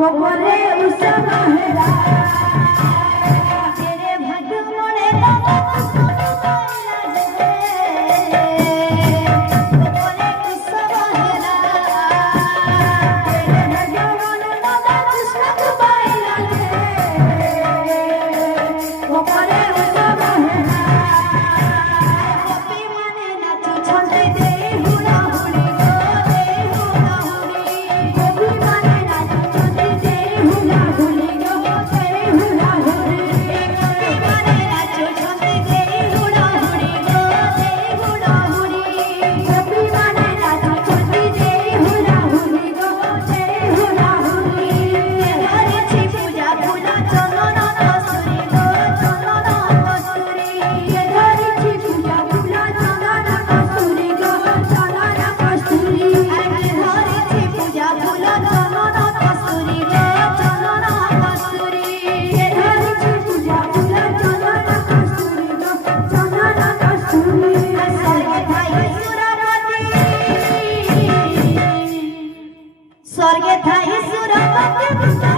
गोबरे उसम हेरा तेरे भाग मोड़े लगा गोबरे उसम हेरा तेरे भाग मोड़े लगा कृष्ण को पाइला गोबरे उसम हेरा गोपी माने नाचो छंदे दे हुड़ा हुड़ी दे हुड़ा हुड़ी गोपी माने नाचो छंदे दे हुड़ा हुड़ी दे हुड़ा हुड़ी गोपी माने नाचो छंदे दे हुड़ा हुड़ी दे हुड़ा हुड़ी गोपी माने नाचो छंदे दे हुड़ा हुड़ी दे हुड़ा हुड़ी हरे छी पूजा पूजा चंदन कस्तूरी गो चंदन कस्तूरी हरे छी पूजा पूजा चंदन कस्तूरी गो चंदन कस्तूरी हरे छी पूजा पूजा चंदन कस्तूरी गो चंदन कस्तूरी हरे छी पूजा पूजा चंदन कस्तूरी गो चंदन कस्तूरी स्वर्गे थाई सुरपति स्वर्गे थाई सुरपति